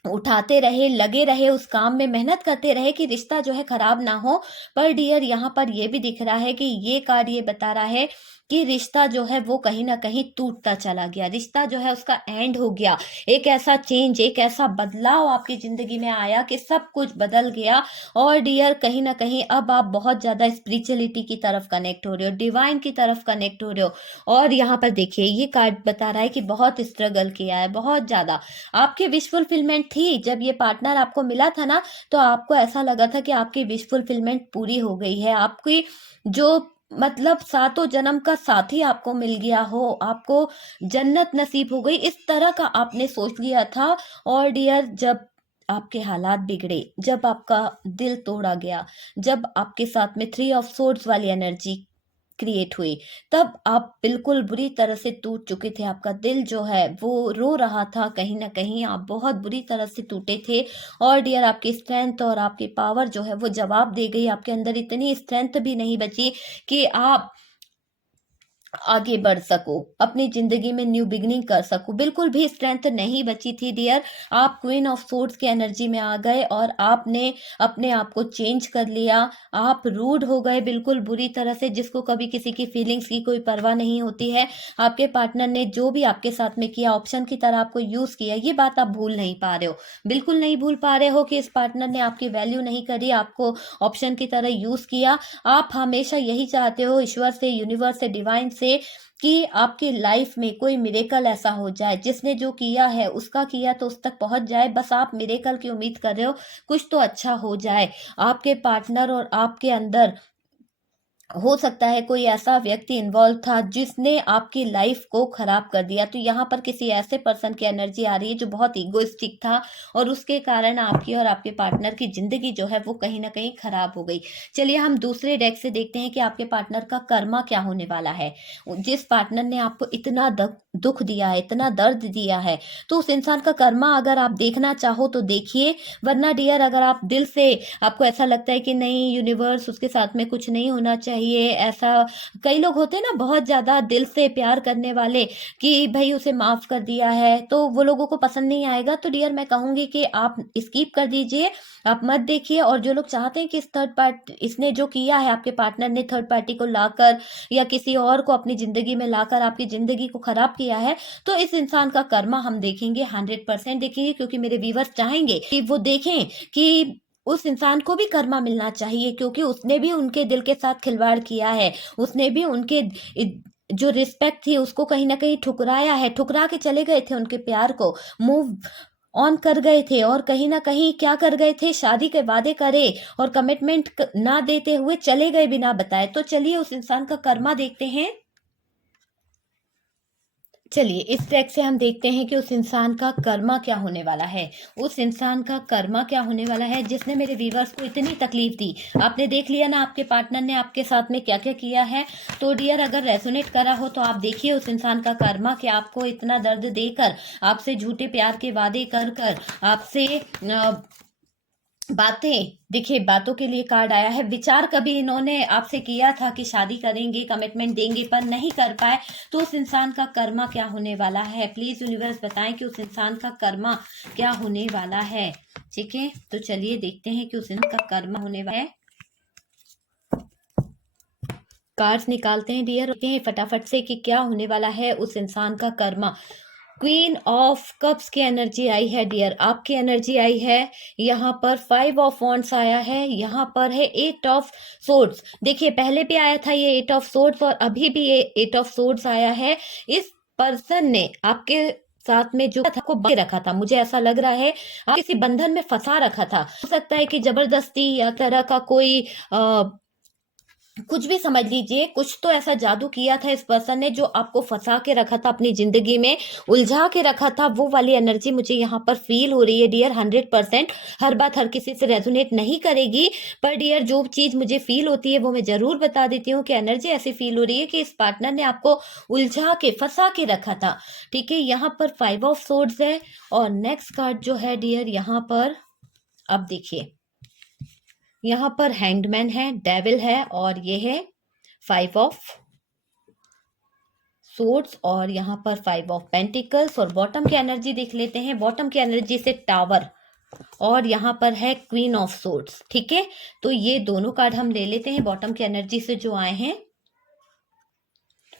उठाते रहे, लगे रहे, उस काम में मेहनत करते रहे कि रिश्ता जो है खराब ना हो। पर डियर यहाँ पर ये भी दिख रहा है कि ये कार्ड ये बता रहा है कि रिश्ता जो है वो कहीं ना कहीं टूटता चला गया, रिश्ता जो है उसका एंड हो गया। एक ऐसा चेंज, एक ऐसा बदलाव आपकी जिंदगी में आया कि सब कुछ बदल गया। और डियर कहीं ना कहीं अब आप बहुत ज्यादा स्पिरिचुअलिटी की तरफ कनेक्ट हो रहे हो, डिवाइन की तरफ कनेक्ट हो रहे हो। और यहाँ पर देखिए ये कार्ड बता रहा है कि बहुत स्ट्रगल किया है, बहुत ज्यादा आपकी विश फुलफिलमेंट थी। जब ये पार्टनर आपको मिला था ना, तो आपको ऐसा लगा था कि आपकी विश फुलफिलमेंट पूरी हो गई है, आपकी जो मतलब सातों जन्म का साथी आपको मिल गया हो, आपको जन्नत नसीब हो गई, इस तरह का आपने सोच लिया था। और डियर जब आपके हालात बिगड़े, जब आपका दिल तोड़ा गया, जब आपके साथ में 3 ऑफ सोर्ड्स वाली एनर्जी क्रिएट हुई, तब आप बिल्कुल बुरी तरह से टूट चुके थे। आपका दिल जो है वो रो रहा था, कहीं ना कहीं आप बहुत बुरी तरह से टूटे थे। और डियर आपकी स्ट्रेंथ और आपकी पावर जो है वो जवाब दे गई, आपके अंदर इतनी स्ट्रेंथ भी नहीं बची कि आप आगे बढ़ सको, अपनी जिंदगी में न्यू बिगनिंग कर सको, बिल्कुल भी स्ट्रेंथ नहीं बची थी डियर। आप क्वीन ऑफ सोर्ड्स की एनर्जी में आ गए और आपने अपने आप को चेंज कर लिया। आप रूड हो गए बिल्कुल बुरी तरह से, जिसको कभी किसी की फीलिंग्स की कोई परवाह नहीं होती है। आपके पार्टनर ने जो भी आपके साथ में किया, ऑप्शन की तरह आपको यूज किया, ये बात आप भूल नहीं पा रहे हो, बिल्कुल नहीं भूल पा रहे हो कि इस पार्टनर ने आपकी वैल्यू नहीं करी, आपको ऑप्शन की तरह यूज किया। आप हमेशा यही चाहते हो ईश्वर से, यूनिवर्स से, डिवाइन से कि आपकी लाइफ में कोई मिरेकल ऐसा हो जाए, जिसने जो किया है उसका किया तो उस तक पहुंच जाए। बस आप मिरेकल की उम्मीद कर रहे हो, कुछ तो अच्छा हो जाए। आपके पार्टनर और आपके अंदर हो सकता है कोई ऐसा व्यक्ति इन्वॉल्व था जिसने आपकी लाइफ को खराब कर दिया। तो यहाँ पर किसी ऐसे पर्सन की एनर्जी आ रही है जो बहुत इगोइस्टिक था और उसके कारण आपकी और आपके पार्टनर की जिंदगी जो है वो कहीं ना कहीं खराब हो गई। चलिए हम दूसरे डेक से देखते हैं कि आपके पार्टनर का कर्मा क्या होने वाला है। जिस पार्टनर ने आपको इतना दुख दिया है, इतना दर्द दिया है, तो उस इंसान का कर्मा अगर आप देखना चाहो तो देखिए। वरना डियर अगर आप दिल से, आपको ऐसा लगता है कि नहीं यूनिवर्स उसके साथ में कुछ नहीं होना चाहिए, ऐसा कई लोग होते हैं ना बहुत ज्यादा दिल से प्यार करने वाले कि भाई उसे माफ कर दिया है, तो वो लोगों को पसंद नहीं आएगा। तो डियर मैं कहूंगी कि आप स्किप कर दीजिए, आप मत देखिए। और जो लोग चाहते हैं कि इस थर्ड पार्टी, इसने जो किया है आपके पार्टनर ने थर्ड पार्टी को लाकर या किसी और को अपनी जिंदगी में लाकर आपकी जिंदगी को खराब किया है, तो इस इंसान का कर्मा हम देखेंगे, 100% देखेंगे, क्योंकि मेरे व्यूवर्स चाहेंगे कि वो देखें कि उस इंसान को भी कर्मा मिलना चाहिए, क्योंकि उसने भी उनके दिल के साथ खिलवाड़ किया है, उसने भी उनके जो रिस्पेक्ट थी उसको कहीं ना कहीं ठुकराया है, ठुकरा के चले गए थे, उनके प्यार को मूव ऑन कर गए थे। और कहीं ना कहीं क्या कर गए थे, शादी के वादे करे और कमिटमेंट ना देते हुए चले गए बिना बताए। तो चलिए उस इंसान का कर्मा देखते हैं। चलिए इस ट्रैक से हम देखते हैं कि उस इंसान का कर्मा क्या होने वाला है। उस इंसान का कर्मा क्या होने वाला है जिसने मेरे व्यूवर्स को इतनी तकलीफ दी। आपने देख लिया ना आपके पार्टनर ने आपके साथ में क्या क्या किया है। तो डियर अगर रेजोनेट करा हो तो आप देखिए उस इंसान का कर्मा कि आपको इतना दर्द देकर, आपसे झूठे प्यार के वादे कर कर, आपसे बातें, देखिए बातों के लिए कार्ड आया है। विचार कभी इन्होंने आपसे किया था कि शादी करेंगे, कमिटमेंट देंगे, पर नहीं कर पाए। तो उस इंसान का कर्मा क्या होने वाला है, प्लीज यूनिवर्स बताएं कि उस इंसान का कर्मा क्या होने वाला है। ठीक है, तो चलिए देखते हैं कि उस इंसान का कर्मा होने वाला है। कार्ड्स निकालते हैं डियर, देखते हैं फटाफट से कि क्या होने वाला है उस इंसान का कर्मा। क्वीन ऑफ कप्स की एनर्जी आई है डियर, आपकी एनर्जी आई है। यहाँ पर 5 ऑफ वॉन्ड्स आया है, यहाँ पर है 8 ऑफ सोर्ड्स। देखिए पहले भी आया था ये 8 ऑफ सोर्ड्स और अभी भी ये 8 ऑफ सोर्ड्स आया है। इस पर्सन ने आपके साथ में जो था को बांधे रखा था, मुझे ऐसा लग रहा है आप किसी बंधन में फंसा रखा था। हो सकता है कि जबरदस्ती या तरह का कोई कुछ भी समझ लीजिए, कुछ तो ऐसा जादू किया था इस पर्सन ने जो आपको फंसा के रखा था अपनी जिंदगी में, उलझा के रखा था। वो वाली एनर्जी मुझे यहाँ पर फील हो रही है डियर, 100%। हर बात हर किसी से रेजोनेट नहीं करेगी, पर डियर जो चीज मुझे फील होती है वो मैं जरूर बता देती हूँ कि एनर्जी ऐसी फील हो रही है कि इस पार्टनर ने आपको उलझा के फंसा के रखा था। ठीक है, यहाँ पर 5 ऑफ सोर्ड्स है और नेक्स्ट कार्ड जो है डियर यहाँ पर, अब देखिए यहाँ पर हैंग्डमैन है, डेविल है और ये है 5 ऑफ सोर्ड्स और यहाँ पर 5 ऑफ पेंटिकल्स। और बॉटम की एनर्जी देख लेते हैं। बॉटम की एनर्जी से टावर और यहाँ पर है क्वीन ऑफ सोर्ड्स। ठीक है, तो ये दोनों कार्ड हम ले लेते हैं बॉटम की एनर्जी से जो आए हैं।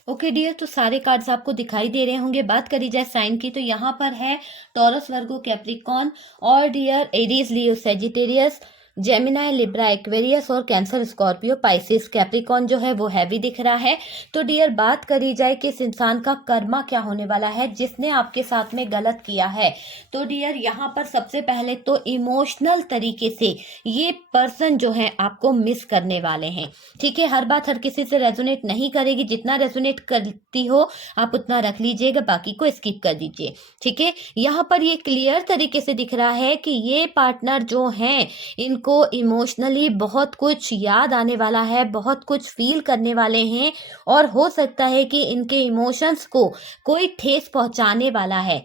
ओके डियर, तो सारे कार्ड्स आपको दिखाई दे रहे होंगे। बात करी जाए साइन की तो यहाँ पर है टॉरस, वर्गो, कैप्रिकॉन और डियर एरीज, लियो, सेजिटेरियस, जेमिनाई, लिब्रा, एक्वेरियस और कैंसर, स्कॉर्पियो, पाइसिस। कैप्रिकॉन जो है वो हैवी दिख रहा है। तो डियर बात करी जाए कि इस इंसान का कर्मा क्या होने वाला है जिसने आपके साथ में गलत किया है। तो डियर यहाँ पर सबसे पहले तो इमोशनल तरीके से ये पर्सन जो है आपको मिस करने वाले हैं। ठीक है, हर बात हर किसी से रेजोनेट नहीं करेगी, जितना रेजोनेट करती हो आप उतना रख लीजिएगा, बाकी को स्किप कर दीजिए। ठीक है, यहाँ पर ये क्लियर तरीके से दिख रहा है कि ये पार्टनर जो हैं इनको इमोशनली बहुत कुछ याद आने वाला है, बहुत कुछ फील करने वाले हैं और हो सकता है कि इनके इमोशंस को कोई ठेस पहुंचाने वाला है।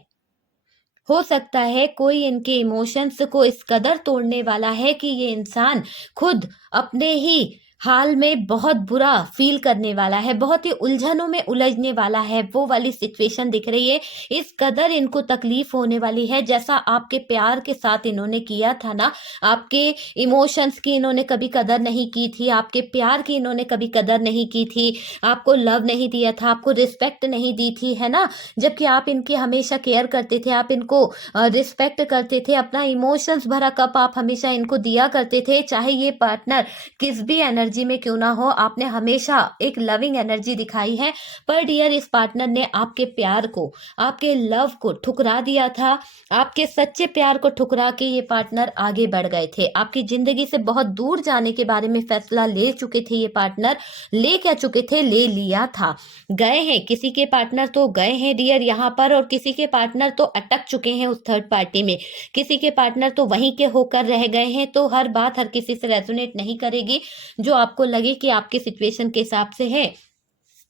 हो सकता है कोई इनके इमोशंस को इस कदर तोड़ने वाला है कि ये इंसान खुद अपने ही हाल में बहुत बुरा फील करने वाला है, बहुत ही उलझनों में उलझने वाला है। वो वाली सिचुएशन दिख रही है। इस कदर इनको तकलीफ होने वाली है, जैसा आपके प्यार के साथ इन्होंने किया था ना, आपके इमोशंस की इन्होंने कभी कदर नहीं की थी, आपके प्यार की इन्होंने कभी कदर नहीं की थी, आपको लव नहीं दिया था, आपको रिस्पेक्ट नहीं दी थी, है ना। जबकि आप इनकी हमेशा केयर करते थे, आप इनको रिस्पेक्ट करते थे, अपना इमोशंस भरा कप आप हमेशा इनको दिया करते थे। चाहे ये पार्टनर किस भी एनर्जी में क्यों ना हो, आपने हमेशा एक लविंग एनर्जी दिखाई है। पर डियर इस पार्टनर ने आपके प्यार को, आपके लव को ठुकरा दिया था। आपके सच्चे प्यार को ठुकरा के ये पार्टनर आगे बढ़ गए थे, आपकी जिंदगी से बहुत दूर जाने के बारे में फैसला ले चुके थे। ये पार्टनर ले क्या चुके थे, ले लिया था, गए हैं। किसी के पार्टनर तो गए हैं डियर यहाँ पर, और किसी के पार्टनर तो अटक चुके हैं उस थर्ड पार्टी में, किसी के पार्टनर तो वहीं के होकर रह गए हैं। तो हर बात हर किसी से रेजोनेट नहीं करेगी। जो आपको लगे कि आपकी सिचुएशन के हिसाब से है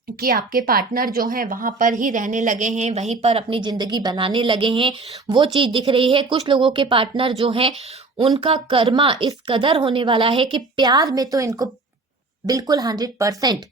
कि आपके पार्टनर जो हैं वहां पर ही रहने लगे हैं, वहीं पर अपनी जिंदगी बनाने लगे हैं, वो चीज दिख रही है। कुछ लोगों के पार्टनर जो हैं उनका कर्मा इस कदर होने वाला है कि प्यार में तो इनको बिल्कुल 100%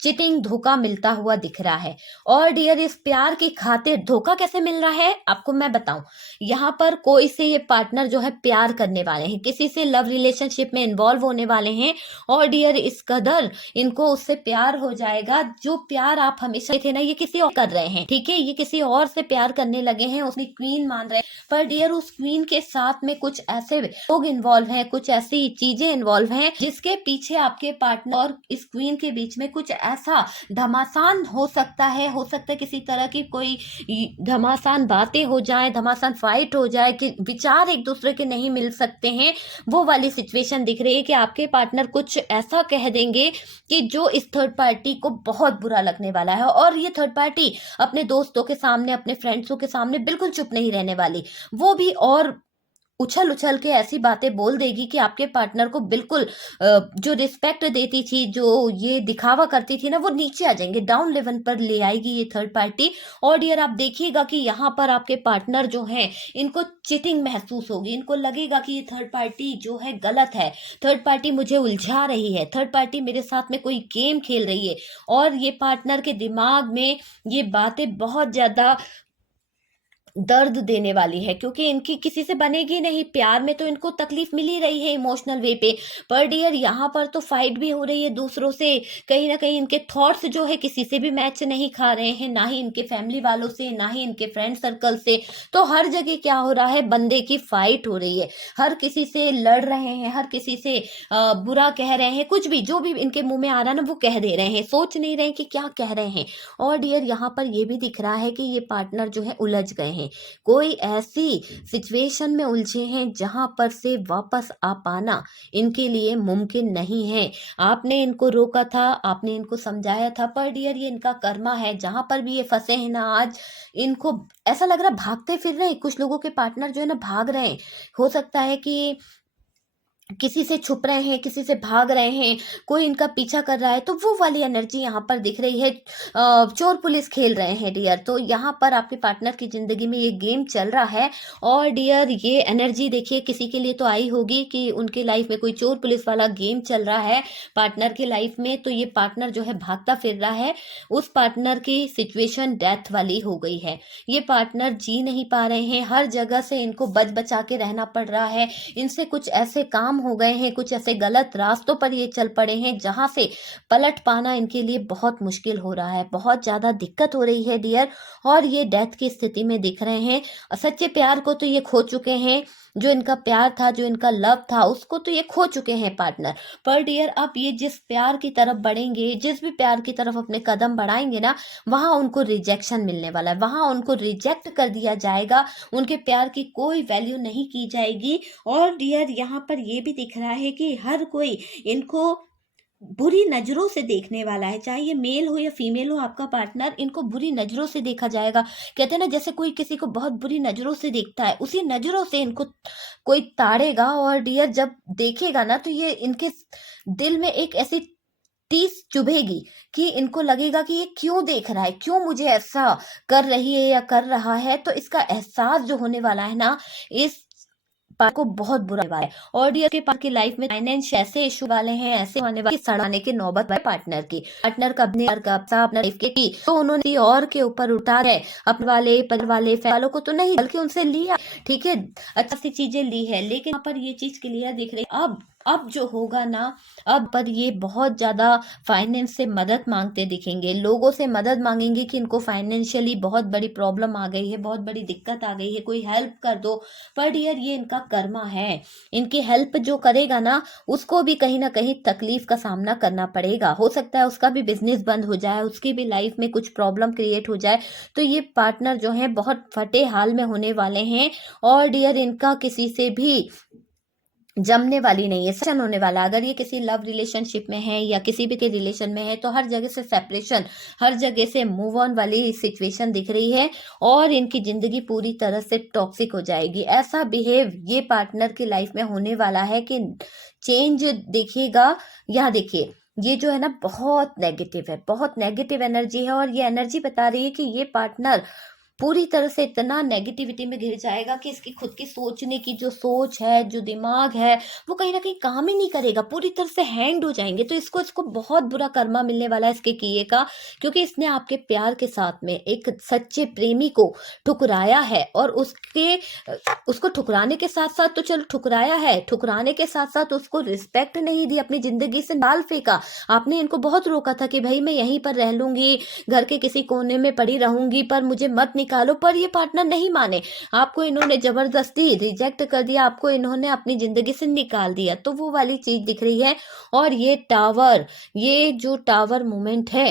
चिटिंग, धोखा मिलता हुआ दिख रहा है। और डियर इस प्यार की खातिर धोखा कैसे मिल रहा है आपको मैं बताऊं। यहाँ पर कोई से ये पार्टनर जो है प्यार करने वाले हैं, किसी से लव रिलेशनशिप में इन्वॉल्व होने वाले हैं। और डियर इस कदर इनको उससे प्यार हो जाएगा, जो प्यार आप हमेशा थे ना, ये किसी और कर रहे हैं। ठीक है, ये किसी और से प्यार करने लगे हैं, उसकी क्वीन मान रहे हैं। पर डियर उस क्वीन के साथ में कुछ ऐसे लोग इन्वॉल्व हैं, कुछ ऐसी चीजें इन्वॉल्व हैं जिसके पीछे आपके पार्टनर और इस क्वीन के बीच में कुछ ऐसा घमासान हो सकता है। किसी तरह की कोई घमासान बातें हो जाए, घमासान फाइट हो जाए कि विचार एक दूसरे के नहीं मिल सकते हैं। वो वाली सिचुएशन दिख रही है कि आपके पार्टनर कुछ ऐसा कह देंगे कि जो इस थर्ड पार्टी को बहुत बुरा लगने वाला है। और ये थर्ड पार्टी अपने दोस्तों के सामने, अपने फ्रेंड्सों के सामने बिल्कुल चुप नहीं रहने वाली। वो भी और उछल उछल के ऐसी बातें बोल देगी कि आपके पार्टनर को बिल्कुल जो रिस्पेक्ट देती थी, जो ये दिखावा करती थी ना, वो नीचे आ जाएंगे, डाउन लेवल पर ले आएगी ये थर्ड पार्टी। और डियर आप देखिएगा कि यहाँ पर आपके पार्टनर जो हैं इनको चीटिंग महसूस होगी, इनको लगेगा कि ये थर्ड पार्टी जो है गलत है, थर्ड पार्टी मुझे उलझा रही है, थर्ड पार्टी मेरे साथ में कोई गेम खेल रही है। और ये पार्टनर के दिमाग में ये बातें बहुत ज्यादा दर्द देने वाली है, क्योंकि इनकी किसी से बनेगी नहीं। प्यार में तो इनको तकलीफ मिल ही रही है इमोशनल वे पे, पर डियर यहाँ पर तो फाइट भी हो रही है दूसरों से। कहीं ना कहीं इनके थॉट्स जो है किसी से भी मैच नहीं खा रहे हैं, ना ही इनके फैमिली वालों से, ना ही इनके फ्रेंड सर्कल से। तो हर जगह क्या हो रहा है, बंदे की फाइट हो रही है, हर किसी से लड़ रहे हैं, हर किसी से बुरा कह रहे हैं, कुछ भी जो भी इनके मुंह में आ रहा है ना वो कह दे रहे हैं, सोच नहीं रहे कि क्या कह रहे हैं। और डियर यहाँ पर ये भी दिख रहा है कि ये पार्टनर जो है उलझ गए हैं, हैं, कोई ऐसी सिचुएशन में उलझे हैं जहां पर से वापस आ पाना इनके लिए मुमकिन नहीं है। आपने इनको रोका था, आपने इनको समझाया था, पर डियर ये इनका कर्मा है। जहां पर भी ये फंसे हैं ना, आज इनको ऐसा लग रहा है भागते फिर रहे हैं। कुछ लोगों के पार्टनर जो है ना भाग रहे हैं। हो सकता है कि किसी से छुप रहे हैं, किसी से भाग रहे हैं, कोई इनका पीछा कर रहा है, तो वो वाली एनर्जी यहाँ पर दिख रही है। चोर पुलिस खेल रहे हैं डियर। तो यहाँ पर आपके पार्टनर की जिंदगी में ये गेम चल रहा है। और डियर ये एनर्जी देखिए किसी के लिए तो आई होगी कि उनके लाइफ में कोई चोर पुलिस वाला गेम चल रहा है पार्टनर की लाइफ में। तो ये पार्टनर जो है भागता फिर रहा है, उस पार्टनर की सिचुएशन डेथ वाली हो गई है। ये पार्टनर जी नहीं पा रहे हैं, हर जगह से इनको बच बचा के रहना पड़ रहा है। इनसे कुछ ऐसे काम हो गए हैं, कुछ ऐसे गलत रास्तों पर ये चल पड़े हैं जहां से पलट पाना इनके लिए बहुत मुश्किल हो रहा है, बहुत ज्यादा दिक्कत हो रही है डियर। और ये डेथ की स्थिति में दिख रहे हैं। सच्चे प्यार को तो ये खो चुके हैं, जो इनका प्यार था, जो इनका लव था, उसको तो ये खो चुके हैं पार्टनर। पर डियर अब ये जिस प्यार की तरफ बढ़ेंगे, जिस भी प्यार की तरफ अपने कदम बढ़ाएंगे ना, वहां उनको रिजेक्शन मिलने वाला है, वहां उनको रिजेक्ट कर दिया जाएगा। उनके प्यार की कोई वैल्यू नहीं की जाएगी। और डियर यहाँ पर ये भी दिख रहा है कि हर कोई इनको बुरी नजरों से देखने वाला है, चाहे ये मेल हो या फीमेल हो। आपका पार्टनर इनको बुरी नजरों से देखा जाएगा। कहते हैं ना, जैसे कोई किसी को बहुत बुरी नजरों से देखता है, उसी नजरों से इनको कोई ताड़ेगा। और डियर जब देखेगा ना, तो ये इनके दिल में एक ऐसी टीस चुभेगी कि इनको लगेगा कि ये क्यों देख रहा है, क्यों मुझे ऐसा कर रही है या कर रहा है। तो इसका एहसास जो होने वाला है ना, इस पार्ट को बहुत बुरा हुआ है। और डियर के पार्ट की लाइफ में फाइनेंस ऐसे इशू वाले हैं, ऐसे होने वाले सड़ाने की नौबत है पार्टनर की। पार्टनर का अपने अपना लाइफ की तो उन्होंने और के ऊपर उतार है। अपने वाले परिवार वाले वालों को तो नहीं, बल्कि उनसे लिया, ठीक है, अच्छी सी चीजें ली है। लेकिन यहाँ पर ये चीज क्लियर दिख रही है। अब जो होगा ना, अब पर ये बहुत ज्यादा फाइनेंस से मदद मांगते दिखेंगे, लोगों से मदद मांगेंगे कि इनको फाइनेंशियली बहुत बड़ी प्रॉब्लम आ गई है, बहुत बड़ी दिक्कत आ गई है, कोई हेल्प कर दो। पर डियर ये इनका कर्मा है। इनकी हेल्प जो करेगा ना, उसको भी कहीं ना कहीं तकलीफ का सामना करना पड़ेगा। हो सकता है उसका भी बिजनेस बंद हो जाए, उसकी भी लाइफ में कुछ प्रॉब्लम क्रिएट हो जाए। तो ये पार्टनर जो है बहुत फटे हाल में होने वाले हैं। और डियर इनका किसी से भी जमने वाली नहीं है, सेपरेशन होने वाला। अगर ये किसी लव रिलेशनशिप में है या किसी भी के रिलेशन में है, तो हर जगह से सेपरेशन, हर जगह से मूव ऑन वाली सिचुएशन दिख रही है। और इनकी जिंदगी पूरी तरह से टॉक्सिक हो जाएगी। ऐसा बिहेव ये पार्टनर की लाइफ में होने वाला है कि चेंज देखिएगा। यहाँ देखिए, ये जो है ना बहुत नेगेटिव है, बहुत नेगेटिव एनर्जी है। और ये एनर्जी बता रही है कि ये पार्टनर पूरी तरह से इतना नेगेटिविटी में घिर जाएगा कि इसकी खुद की सोचने की जो सोच है, जो दिमाग है, वो कहीं ना कहीं काम ही नहीं करेगा, पूरी तरह से हैंग हो जाएंगे। तो इसको बहुत बुरा कर्मा मिलने वाला है इसके किए का, क्योंकि इसने आपके प्यार के साथ में एक सच्चे प्रेमी को ठुकराया है। और उसको ठुकराने के साथ साथ, तो चलो ठुकराया है, ठुकराने के साथ साथ उसको रिस्पेक्ट नहीं दी, अपनी जिंदगी से निकाल फेंका। आपने इनको बहुत रोका था कि भाई मैं यहीं पर रह लूंगी, घर के किसी कोने में पड़ी रहूंगी, पर मुझे मत निकालो। पर ये पार्टनर नहीं माने, आपको इन्होंने जबरदस्ती रिजेक्ट कर दिया, आपको इन्होंने अपनी जिंदगी से निकाल दिया। तो वो वाली चीज दिख रही है। और ये जो टावर मोमेंट है,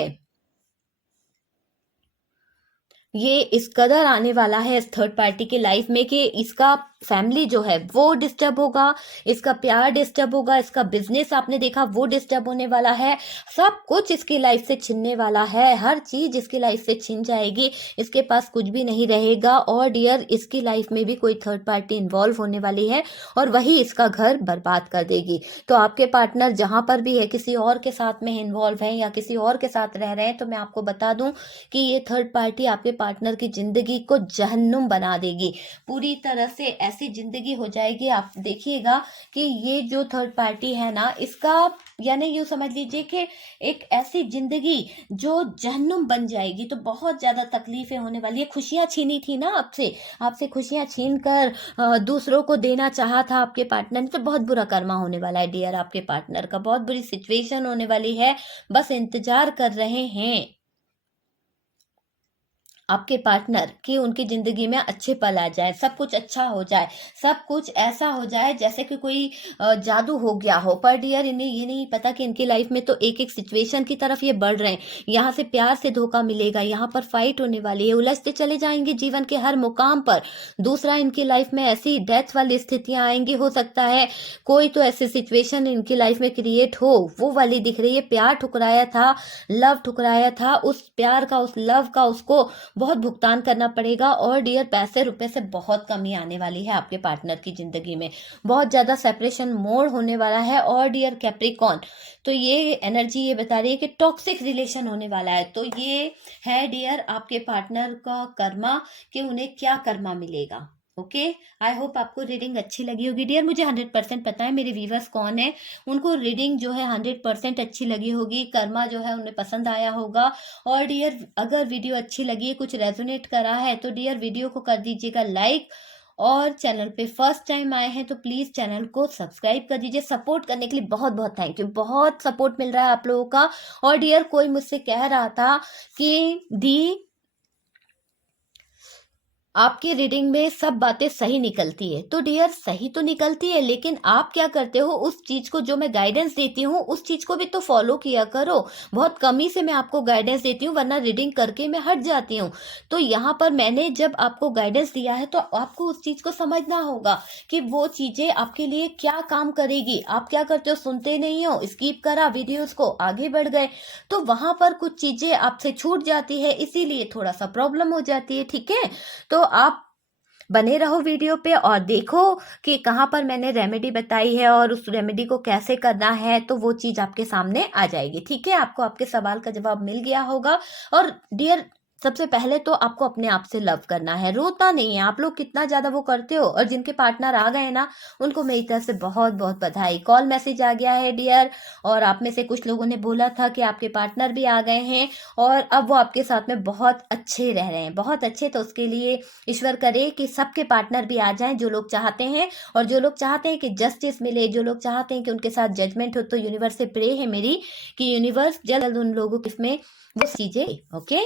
ये इस कदर आने वाला है इस थर्ड पार्टी की लाइफ में कि इसका फैमिली जो है वो डिस्टर्ब होगा, इसका प्यार डिस्टर्ब होगा, इसका बिजनेस आपने देखा वो डिस्टर्ब होने वाला है, सब कुछ इसकी लाइफ से छिनने वाला है, हर चीज इसकी लाइफ से छिन जाएगी, इसके पास कुछ भी नहीं रहेगा। और डियर इसकी लाइफ में भी कोई थर्ड पार्टी इन्वॉल्व होने वाली है और वही इसका घर बर्बाद कर देगी। तो आपके पार्टनर जहां पर भी है, किसी और के साथ में इन्वॉल्व है या किसी और के साथ रह रहे हैं, तो मैं आपको बता दूं कि ये थर्ड पार्टी आपके पार्टनर की जिंदगी को जहन्नुम बना देगी, पूरी तरह से ऐसी जिंदगी हो जाएगी। आप देखिएगा कि ये जो थर्ड पार्टी है ना, इसका यानी यूं समझ लीजिए कि एक ऐसी जिंदगी जो जहन्नुम बन जाएगी। तो बहुत ज्यादा तकलीफें होने वाली है। खुशियां छीनी थी ना आपसे खुशियां छीन कर दूसरों को देना चाहा था आपके पार्टनर ने, तो बहुत बुरा कर्मा होने वाला है डियर। आपके पार्टनर का बहुत बुरी सिचुएशन होने वाली है, बस इंतजार कर रहे हैं आपके पार्टनर कि उनकी जिंदगी में अच्छे पल आ जाए, सब कुछ अच्छा हो जाए, सब कुछ ऐसा हो जाए जैसे कि कोई जादू हो गया हो। पर डियर, इन्हें ये नहीं पता कि इनकी लाइफ में तो एक एक सिचुएशन की तरफ ये बढ़ रहे हैं। यहाँ से प्यार से धोखा मिलेगा, यहाँ पर फाइट होने वाली है, उलझते चले जाएंगे जीवन के हर मुकाम पर। दूसरा, इनकी लाइफ में ऐसी डेथ वाली स्थितियां आएंगी, हो सकता है कोई तो ऐसी सिचुएशन इनकी लाइफ में क्रिएट हो, वो वाली दिख रही है। प्यार ठुकराया था, लव ठुकराया था, उस प्यार का, उस लव का उसको बहुत भुगतान करना पड़ेगा। और डियर, पैसे रुपए से बहुत कमी आने वाली है आपके पार्टनर की जिंदगी में, बहुत ज्यादा सेपरेशन मोड होने वाला है। और डियर कैप्रिकॉर्न, तो ये एनर्जी ये बता रही है कि टॉक्सिक रिलेशन होने वाला है। तो ये है डियर आपके पार्टनर का कर्मा, कि उन्हें क्या कर्मा मिलेगा। ओके, आई होप आपको रीडिंग अच्छी लगी होगी डियर। मुझे 100% पता है मेरे व्यूवर्स कौन है, उनको रीडिंग जो है 100% अच्छी लगी होगी, कर्मा जो है उन्हें पसंद आया होगा। और डियर, अगर वीडियो अच्छी लगी है, कुछ रेजोनेट करा है, तो डियर वीडियो को कर दीजिएगा लाइक। और चैनल पे फर्स्ट टाइम आए हैं तो प्लीज चैनल को सब्सक्राइब कर दीजिए। सपोर्ट करने के लिए बहुत बहुत थैंक यू, बहुत सपोर्ट मिल रहा है आप लोगों का। और डियर, कोई मुझसे कह रहा था कि दी आपकी रीडिंग में सब बातें सही निकलती है। तो डियर, सही तो निकलती है, लेकिन आप क्या करते हो, उस चीज को जो मैं गाइडेंस देती हूँ उस चीज को भी तो फॉलो किया करो। बहुत कमी से मैं आपको गाइडेंस देती हूँ, वरना रीडिंग करके मैं हट जाती हूँ। तो यहाँ पर मैंने जब आपको गाइडेंस दिया है तो आपको उस चीज को समझना होगा कि वो चीजें आपके लिए क्या काम करेगी। आप क्या करते हो, सुनते नहीं हो, स्किप करा वीडियोस को, आगे बढ़ गए, तो वहां पर कुछ चीजें आपसे छूट जाती है, इसीलिए थोड़ा सा प्रॉब्लम हो जाती है। ठीक है, तो आप बने रहो वीडियो पे और देखो कि कहाँ पर मैंने रेमेडी बताई है और उस रेमेडी को कैसे करना है, तो वो चीज आपके सामने आ जाएगी। ठीक है, आपको आपके सवाल का जवाब मिल गया होगा। और डियर, सबसे पहले तो आपको अपने आप से लव करना है, रोता नहीं है। आप लोग कितना ज्यादा वो करते हो, और जिनके पार्टनर आ गए ना, उनको मेरी तरफ से बहुत बहुत बधाई। कॉल मैसेज आ गया है डियर, और आप में से कुछ लोगों ने बोला था कि आपके पार्टनर भी आ गए हैं और अब वो आपके साथ में बहुत अच्छे रह रहे हैं, बहुत अच्छे। तो उसके लिए ईश्वर करे कि सबके पार्टनर भी आ जाएं जो लोग चाहते हैं, और जो लोग चाहते हैं कि जस्टिस मिले, जो लोग चाहते हैं कि उनके साथ जजमेंट हो, तो यूनिवर्स से प्रे है मेरी कि यूनिवर्स जल्द उन लोगों के इसमें वो चीजें। ओके,